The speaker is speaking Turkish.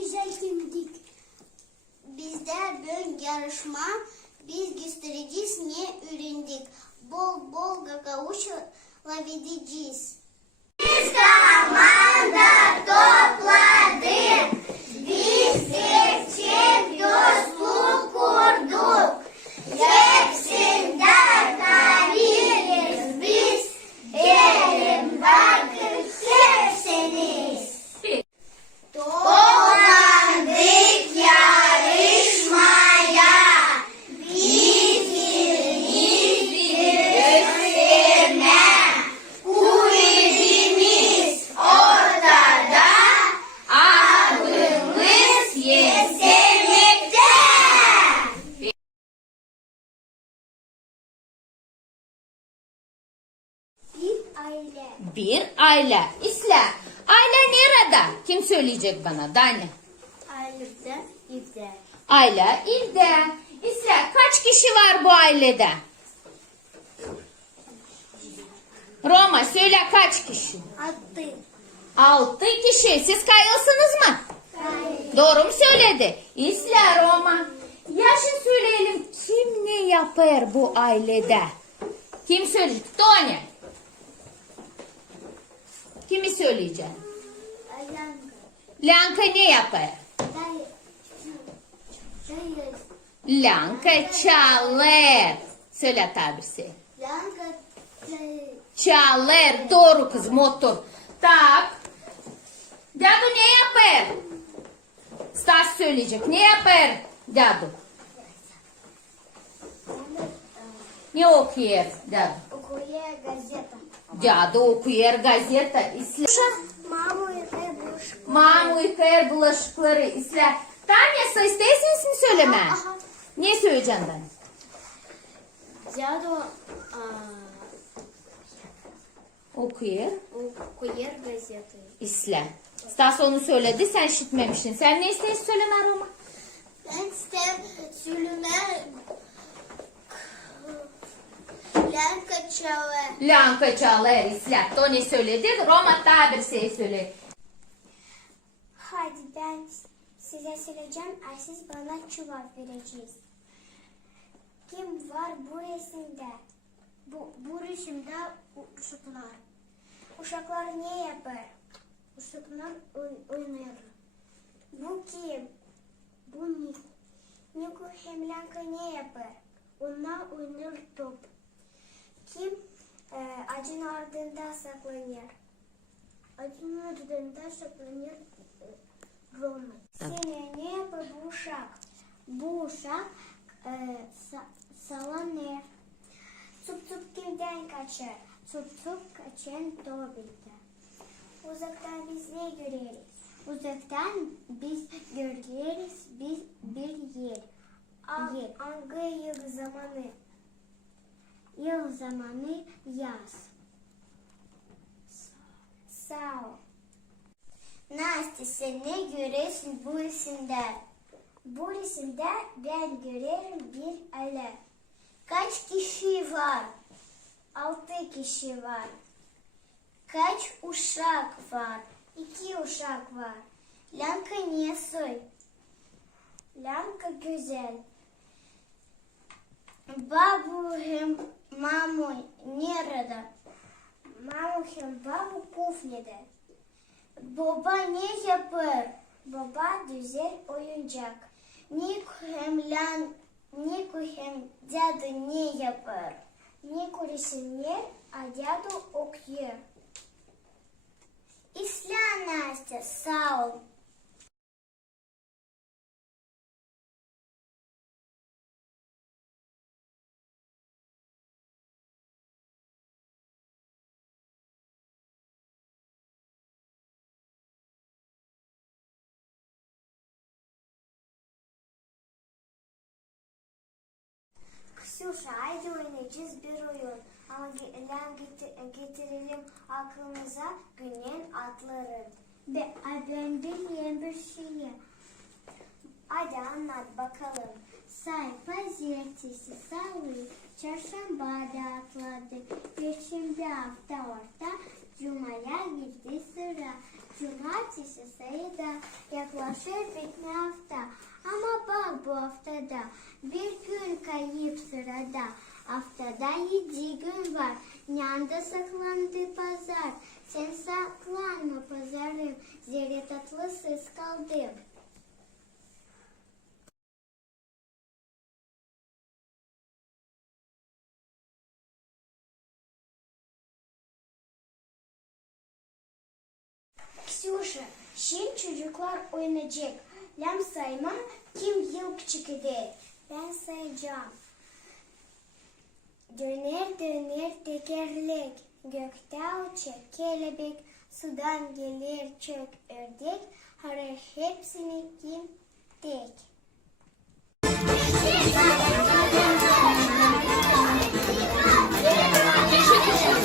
güzel giyindik. Bizde bugün yarışma. Biz göstereceğiz ne öğrendik. Bol bol gagavuşla gideceğiz. Biz komanda topladık. Biz için dostluk kurduk. Hepsinden kaliriz biz. Gelin bakın hepsiniz. Toplandık yarışmaya. Birbirimiz gösterme. Kuvvetimiz ortada. Adımız yesenekte. Bir aile. Bir aile. İsla. Aile nerede? Kim söyleyecek bana? Dani. Ailede, evde. Aile evde. İsla. Kaç kişi var bu ailede? Roma söyle kaç kişi? 6 kişi. Siz kayılsınız mı? Hayır. Doğru mu söyledi? İsla Roma. Yaşın söyleyelim. Kim ne yapar bu ailede? Kim söyleyecek? Tony. Kimi söyleyeceğim? Lanka ne yapar? Lanka çalar. Söyle tabirse. Çalar. Doğru kız motor. Tak. Dadu ne yapar? Stas söyleyecek. Ne yapar Dadu? Ne okuyor Dadu? Okuyor gazete. Dadu okuyor gazete. Mama yıkayır bulaşık. Mama yıkayır bulaşıkları. İsla. Tanya isterseniz mi söyleme? Aha. Ne söyleyeceğim ben? Dadu Okuyor. okuyor gazete. İsla. Stas onu söyledi. Sen işitmemişsin. Sen ne istersin söyleme Roma? Ben istedim sülüme Lanka çalar. Lanka çalar. İsla. Tony söyledi. Roma tabir söyle. Hadi ben size söyleyeceğim. Siz bana cevap vereceğiz. Kim var bu resimde? Bu resimde uşaklar. Uşaklar ne yapar? Uşaklar oynuyor. Bu kim? Bu Niko. Niko hem Lanka ne yapar? Onlar oynuyor top. Kim ağacın ardında saklanıyor? Ağacın ardında saklanıyor Roma. Seni ne yapar bu uşak? Bu uşak sallanıyor. Tup tup kimden kaçar? Tup tup kaçan Tobi'de. Uzaktan biz ne görürüz? Uzaktan biz görürüz bir yer. Hangi yıl zamanı? Yıl zamanı yaz. Sağ ol. Nastya sen ne görüyorsun bu resimde? Bu resimde ben görüyorum bir aile. Kaç kişi var? 6 kişi var. Kaç uşak var? 2 uşak var. Lanka ne soy? Lanka güzel. Babu hem mamu nerede? Mamu hem babu kufnede. Baba ne yapar? Baba güzel oyuncak. Niko hem dadu ne yapar? Niko resimler, a dadu okuyor. İsla Nastya sağ ol. Ksyusha, haydi oynayacağız bir oyun. Ama getirelim aklımıza günün adları. Ben bilmeyen bir şeyi. Hadi anlat bakalım. Say, pazartesi, salı, çarşamba da atladık. Perşembe hafta orta, cumaya gitti sıra. Cuma cumartesi sayıda yaklaşır bitme hafta. Ama bak bu haftada bir gün kayıp sırada. Haftada 7 gün var. Yanda saklandı pazar. Sen saklanma pazarım. Zerre tatlısız kaldım. Ksyusha, şimdi çocuklar oynayacak. Lam sayma, kim yıl küçük eder? Ben sayacağım. Döner döner tekerlek, gökte uçar kelebek, sudan gelir çök ördek, harar hepsini kim tek? Düşün, düşün.